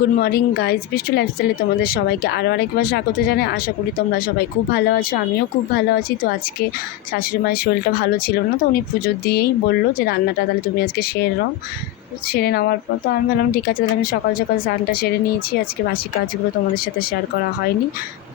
Good morning guys, বৃষ্টি লাইফস্টাইলে তোমাদের সবাইকে আরও আরেকবার স্বাগত জানাই। আশা করি তোমরা সবাই খুব ভালো আছো, আমিও খুব ভালো আছি। তো আজকে শাশুড়ি মায়ের শরীরটা ভালো ছিল না, তো উনি পুজো দিয়েই বললো যে রান্নাটা তাহলে তুমি আজকে সেরে নেওয়ার পর তো আমি বললাম ঠিক আছে, তাহলে আমি সকাল সকাল স্নানটা সেরে নিয়েছি। আজকে বাসি কাজগুলো তোমাদের সাথে শেয়ার করা হয়নি,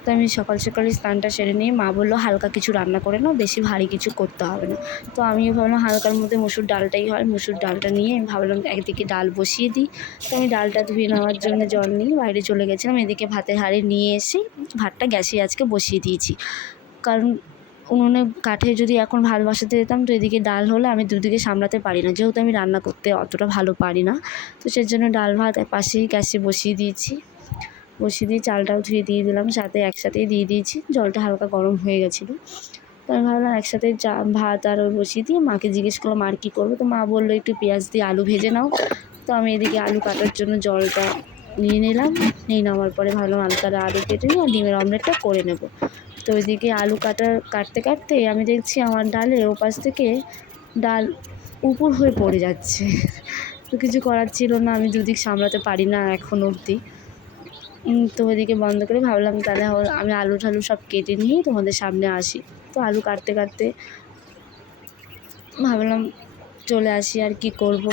তো আমি সকাল সকালই স্নানটা সেরে নিয়ে মা বললো হালকা কিছু রান্না করে নাও, বেশি ভারী কিছু করতে হবে না। তো আমিও ভাবলাম হালকার মধ্যে মুসুর ডালটাই হয়, মুসুর ডালটা নিয়ে আমি ভাবলাম একদিকে ডাল বসিয়ে দিই। তো আমি ডালটা ধুয়ে নেওয়ার জন্য জল নিয়ে বাইরে চলে গেছিলাম। এদিকে ভাতের হাঁড়ি নিয়ে এসে ভাতটা গ্যাসে আজকে বসিয়ে দিয়েছি, কারণ উনুনে কাঠে যদি এখন ভাত বসাতে যেতাম তো এদিকে ডাল হলে আমি দুদিকে সামলাতে পারি না, যেহেতু আমি রান্না করতে অতটা ভালো পারি না। তো সেজন্য ডাল ভাত পাশেই গ্যাসে বসিয়ে দিয়ে চালটাও ধুয়ে দিয়ে দিলাম, সাথে একসাথেই দিয়ে দিয়েছি। জলটা হালকা গরম হয়ে গেছিলো, তো আমি ভাবলাম একসাথে ভাত আর বসিয়ে দিয়ে মাকে জিজ্ঞেস করলাম আর কী করবো। তো মা বললো একটু পেঁয়াজ দিয়ে আলু ভেজে নাও। তো আমি এদিকে আলু কাটার জন্য জলটা নিয়ে নেওয়ার পরে ভাবলাম আলু কেটে নিয়ে আর ডিমের অমলেটটা করে নেব। তো ওইদিকে আলু কাটতে কাটতে আমি দেখছি আমার ডালের ওপাশ থেকে ডাল উপর হয়ে পড়ে যাচ্ছে। তো কিছু করার ছিল না, আমি দুদিক সামলাতে পারি না এখন অবধি। তো ওইদিকে বন্ধ করে ভাবলাম তাহলে আমি আলু ঠালু সব কেটে নিয়ে তোমাদের সামনে আসি। তো আলু কাটতে কাটতে ভাবলাম চলে আসি, আর কি করব,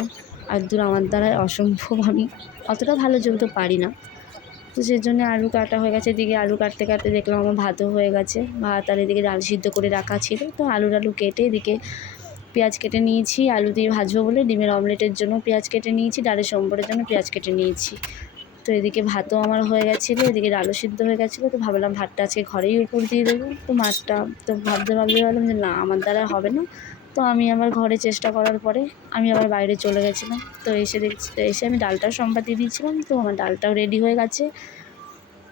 আর দূর আমার দ্বারা অসম্ভব, আমি অতটা ভালো যেহেতু পারি না। তো সেই জন্য আলু কাটা হয়ে গেছে। এদিকে আলু কাটতে কাটতে দেখলাম আমার ভাতও হয়ে গেছে, ভাত আর এদিকে ডাল সিদ্ধ করে রাখা ছিল। তো আলু কেটে এদিকে পেঁয়াজ কেটে নিয়েছি, আলু দিয়ে ভাজবো বলে ডিমের অমলেটের জন্য পেঁয়াজ কেটে নিয়েছি, ডালের সম্বরের জন্য পেঁয়াজ কেটে নিয়েছি। তো এদিকে ভাতও আমার হয়ে গেছিলো, এদিকে ডালও সিদ্ধ হয়ে গেছিলো। তো ভাবলাম ভাতটা আজকে ঘরেই উপর দিয়ে দেবো। তো তো ভাবতে ভাবলাম যে না, আমার দ্বারা হবে না। তো আমি আবার ঘরে চেষ্টা করার পরে আমি আবার বাইরে চলে গেছিলাম। তো এসে আমি ডালটাও সম্বাদ দিয়ে দিয়েছিলাম। তো আমার ডালটাও রেডি হয়ে গেছে।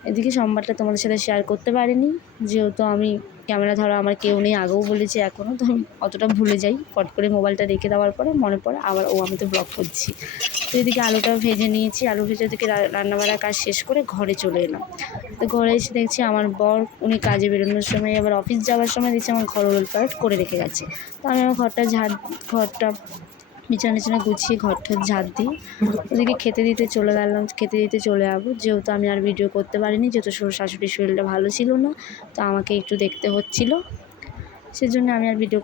এদিকে সম্বাদটা তোমাদের সাথে শেয়ার করতে পারিনি, যেহেতু আমি ক্যামেরা ধরা আমার কেউ নেই, আগেও বলেছি এখনও, তো আমি অতটা ভুলে যাই। ফট করে মোবাইলটা রেখে দেওয়ার পরে মনে পড়ে আবার আমি তো ব্লগ করছি। তো এদিকে আলুটাও ভেজে নিয়েছি, আলু ভেজে ওদিকে রান্নাবাড়ার কাজ শেষ করে ঘরে চলে এলাম। তো ঘরে এসে দেখছি আমার বর উনি কাজে বেরোনোর সময় আবার অফিস যাওয়ার সময় দেখছি আমার ঘর ওলটপালট করে রেখে গেছে। তো আমি আমার ঘরটা বিছানা গুছিয়ে ঘরটা ঝাড় দিই, ওদিকে খেতে দিতে চলে যাবো। যেহেতু আমি আর ভিডিও করতে পারিনি, যেহেতু শাশুড়ির শরীরটা ভালো ছিল না, তো আমাকে একটু দেখতে হচ্ছিলো, সেজন্য আমি আর ভিডিও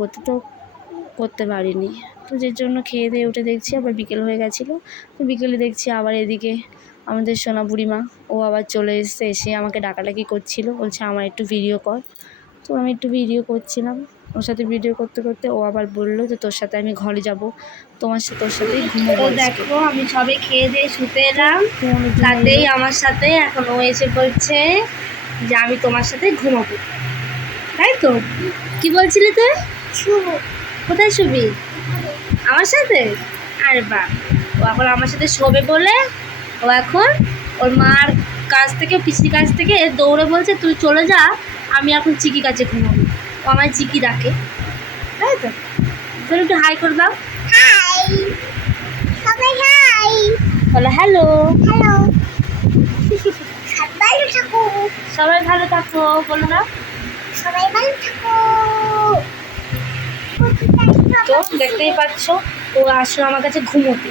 করতে পারিনি। তো যে জন্য খেয়ে দিয়ে উঠে দেখছি আবার বিকেল হয়ে গেছিলো। তো বিকেলে দেখছি আবার এদিকে আমাদের সোনা বুড়িমা ও আবার চলে এসে আমাকে ডাকাডাকি করছিল, বলছে আমার একটু ভিডিও কর। তো আমি একটু ভিডিও করছিলাম, ওর সাথে ভিডিও করতে করতে ও আবার বললো যে তোর সাথে আমি ঘরে যাব, তোর সাথেই ঘুমোবো। দেখো আমি সবে খেয়ে দিয়ে শুতে এলাম, তাতেই আমার সাথে এখন ও এসে বলছে যে আমি তোমার সাথে ঘুমাবো, তাই তো? কি বলছিলি তুই? কোথায় শুবি? আমার সাথে? আরে বাহ, ও এখন আমার সাথে শোবে বলে ও এখন ওর মার পিসির কাছ থেকে দৌড়ে বলছে তুই চলে যা, আমি এখন চিকি কাছে ঘুমাবো। ও আমায় চিকি ডাকে, তাই তো? তোর একটু হাই করে দাও। হাই সবাই, হাই বলো। হ্যালো হ্যালো, সবাই ভালো থাকো বলো না, সবাই ভালো থাকো। তো দেখতেই পাচ্ছ ও আসলো আমার কাছে ঘুমোতে,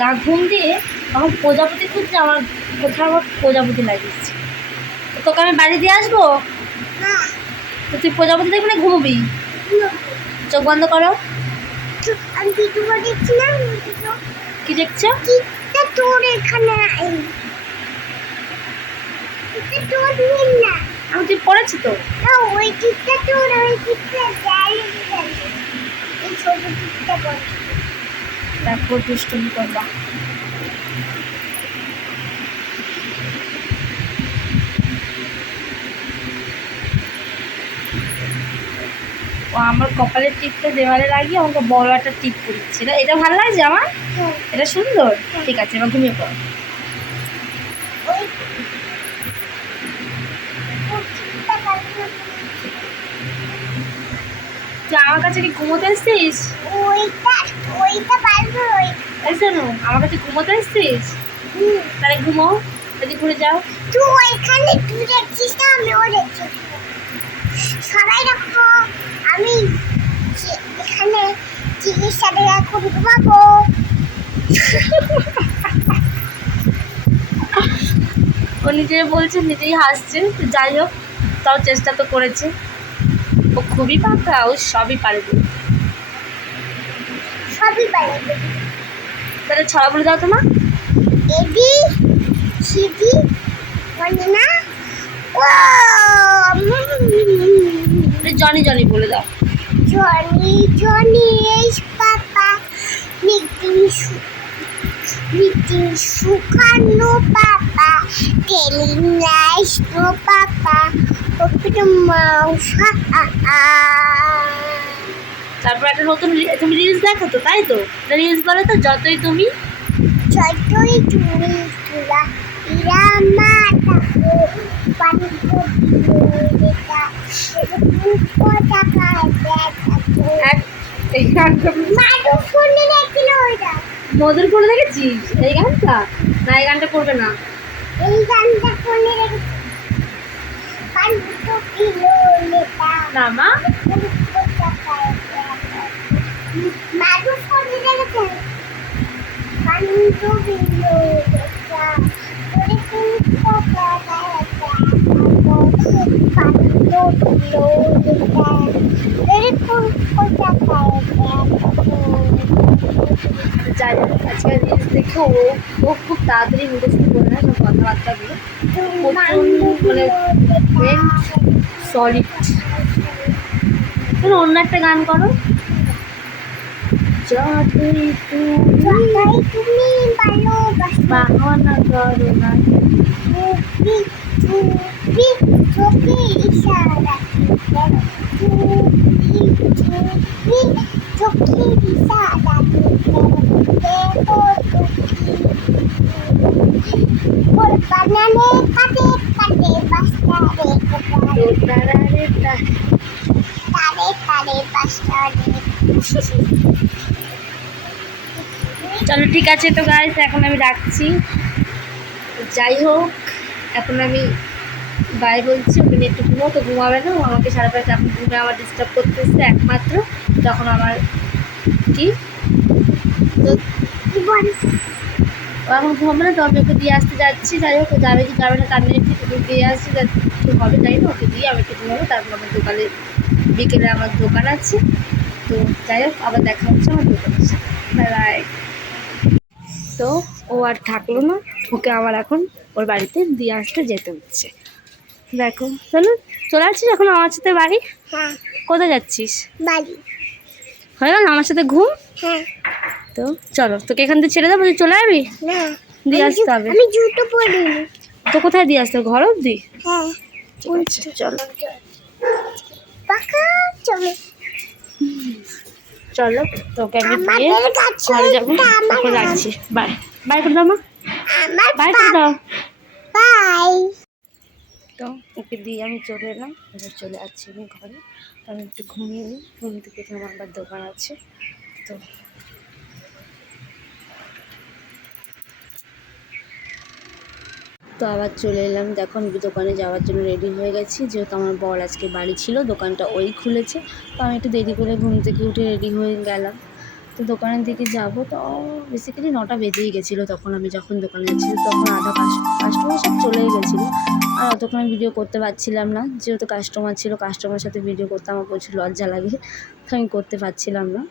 না ঘুম দিয়ে আমার প্রজাপতি খুঁজছে, আমার কোথাও প্রজাপতি লাগিয়েছে। তোকে আমি বাড়ি দিয়ে আসবো, তো তুই প্রজাপতি দেখবি ঘুমোবি? চোখ বন্ধ করো। আমি ভিডিও দেখছিলাম। কি দেখছো? তোর এখানে আমি তুই পড়েছি তো, ওই টিকটা তোর, ওই টিকটা এই ছোট টিকটা পড়। তারপর দুষ্টুমি করবা। ও আমার কপালের টিপটা দেওয়ালে লাগিয়ে আমাকে বড় একটা টিপ করছে। এটা ভালো লাগছে আমার, এটা সুন্দর। ঠিক আছে, এবার ঘুমিয়ে পড়ো। তুই আমার কাছে কি ঘুমোতে এসছিস? আমার কাছে ঘুমোতে এসছিস? তাহলে ঘুমো, যদি ঘুরে যাও। তুই এখানে তুই দেখছিস না, আমিও দেখছি। সবাই রাখো, আমি এখানে চিকির সাথে এখন ঘুমাবো। ও নিজেই বলছে, নিজেই হাসছে। তো যাই হোক, তাও চেষ্টা তো করেছে। ও খুবই পাকা, ও সবই পারে। সবই পারে। তাহলে ছড়া বলে দাও তো মা। এডি সিডি বলে না, ও জনি জনি বলে দাও। জনি জনি এস পাপা নিতিন sugar no papa telling lies no papa open mouth তারপর একটা নতুন তুমি রিলস দেখো তো, তাই তো? রিলস বলে তো, যতই তুমি যতই তুমি তুলা ইরা মাতা পানি কোটা টাকা এই গানটা মাদু ফোনে দেখছিল ওইটা, মধুর ফোনে দেখেছিস এই গানটা? না, এই গানটা করবে না। এই গানটা ফোনে দেখেছি। পানি কিলো লেটা না মা, মাদু ফোনে দেখেছে পানি কিলো লেটা ওরে তুমি কোটা পানি কিলো লেটা ওরে তুমি কোটা যাই হোক, আজকে রিলস দেখে ও খুব তাড়াতাড়ি মুখস্থ করে না সব কথাবার্তাগুলো। মানে সলিড। তুমি অন্য একটা গান করো। যতই তুমি ভালোবাসো বাহানা করো না। তুমি চোখের ইশারা তুমি চোখের ইশারা দেখো ওর বানানে কাটে কাটে বাস্তা রে তারে তারে বাস্তা রে। চলো ঠিক আছে, তো গাইস এখন আমি রাখছি। যাই হোক, এখন আমি বাই বলছি। ওখানে একটু ঘুমো, তো ঘুমাবে না, ও আমাকে সারা রাত এখন ঘুমে আমার ডিস্টার্ব করতেছে একমাত্র। তখন আমার কি কি বল ও এখন ঘুমাবে না, তো আমি ওকে দিয়ে আসতে যাচ্ছি। যাই হোক, ও যাবে কি যাবে না তার নিয়ে একটু দিয়ে আসছি, কি হবে তাই না, ওকে দিয়ে আমি একটু ঘুমাবো। তারপর আমার দোকানে বিকেলে আমার দোকান আছে। তো যাই হোক, আবার দেখা হচ্ছে আমার দোকানের সাথে। Bye bye. তো ও আর থাকলো না, ওকে আবার এখন ওর বাড়িতে দিয়ে আসতে যেতে হচ্ছে। দেখো, চলো চলে আসছিস এখন আমার সাথে বাড়ি? হ্যাঁ কোথায় যাচ্ছিস? বাড়ি হয়ে গেল আমার সাথে ঘুম? হ্যাঁ তো চলো, তোকে এখান থেকে ছেড়ে দেবো, তুই চলে যাবি? না দিয়ে আসতে হবে। আমি জুতো পরিনি। তো কোথায় দিয়ে আসতে হবে? ঘর অবধি? হ্যাঁ ঠিক আছে, চলো পাকা চলে চলো, তোকে আমি দিয়ে আমাদের কাছে ঘরে যাবো। আমার এখন রাখছি, বাই বাই করে দাও মা, আমার বাই করে দাও। বাই। তো ওকে দিয়ে আমি চলে এলাম, এবার চলে যাচ্ছি আমি ঘরে। আমি একটু ঘুমিয়ে নিই, ঘুম থেকে উঠে আমার আবার দোকান আছে। তো তো আবার চলে এলাম। দেখো আমি দোকানে যাওয়ার জন্য রেডি হয়ে গেছি, যেহেতু আমার বর আজকে বাড়ি ছিল, দোকানটা ওই খুলেছে। তো আমি একটু দেরি করে ঘুম থেকে উঠে রেডি হয়ে গেলাম। তো দোকানের দিকে যাবো, তো বেসিক্যালি 9টা বেজেই গেছিলো। তখন আমি যখন দোকানে যাচ্ছিলাম তখন আধা কাস্টমার সব চলেই গেছিলো। আর অতক্ষণ আমি ভিডিও করতে পারছিলাম না, যেহেতু কাস্টমার ছিল। কাস্টমারের সাথে ভিডিও করতে আমার প্রচুর লজ্জা লাগে, তো আমি করতে পারছিলাম না,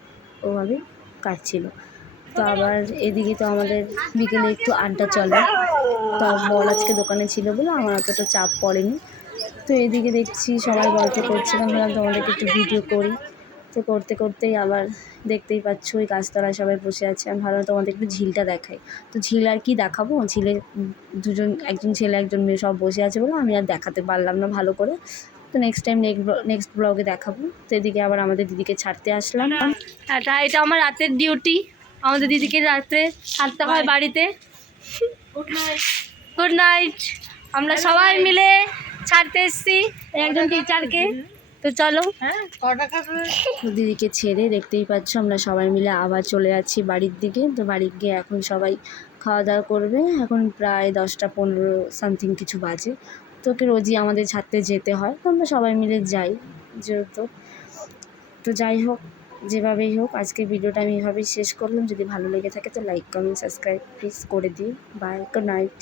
ওভাবেই কাটছিল। তো আবার এদিকে তো আমাদের বিকেলে একটু আড্ডা চলে। তো বর আজকে দোকানে ছিল বলে আমার অতটা চাপ পড়েনি। তো এদিকে দেখছি সবাই গল্প করছিলাম, ভাবলাম তোমাদেরকে একটু ভিডিও করি। তো করতে করতেই আবার দেখতেই পাচ্ছ ওই গাছতলায় সবাই বসে আছে। আমি ভাবলাম তোমাদের একটু ঝিলটা দেখাই। তো ঝিল আর কি দেখাবো, ঝিলে একজন ছেলে একজন মেয়ে সব বসে আছে বলে আমি আর দেখাতে পারলাম না ভালো করে। তো নেক্সট টাইম নেক্সট ব্লগে দেখাবো। তো এদিকে আবার আমাদের দিদিকে ছাড়তে আসলাম। এটা আমার রাতের ডিউটি, আমাদের দিদিকে রাত্রে ছাড়তে হয় বাড়িতে। Good night. আমরা সবাই মিলে ছাড়তে এসেছি একজন টিচারকে। তো চলো, দিদিকে ছেড়ে দেখতেই পাচ্ছ আমরা সবাই মিলে আবার চলে যাচ্ছি বাড়ির দিকে। তো বাড়ি গিয়ে এখন সবাই খাওয়া দাওয়া করবে। এখন প্রায় 10টা 15 সামথিং কিছু বাজে। তো ওকে রোজই আমাদের ছাড়তে যেতে হয়, তো আমরা সবাই মিলে যাই যেহেতু। তো যাই হোক, যেভাবেই হোক আজকে ভিডিওটা আমি এভাবেই শেষ করলাম। যদি ভালো লেগে থাকে তো লাইক কমেন্ট সাবস্ক্রাইব প্লিজ করে দিই। Bye, good night.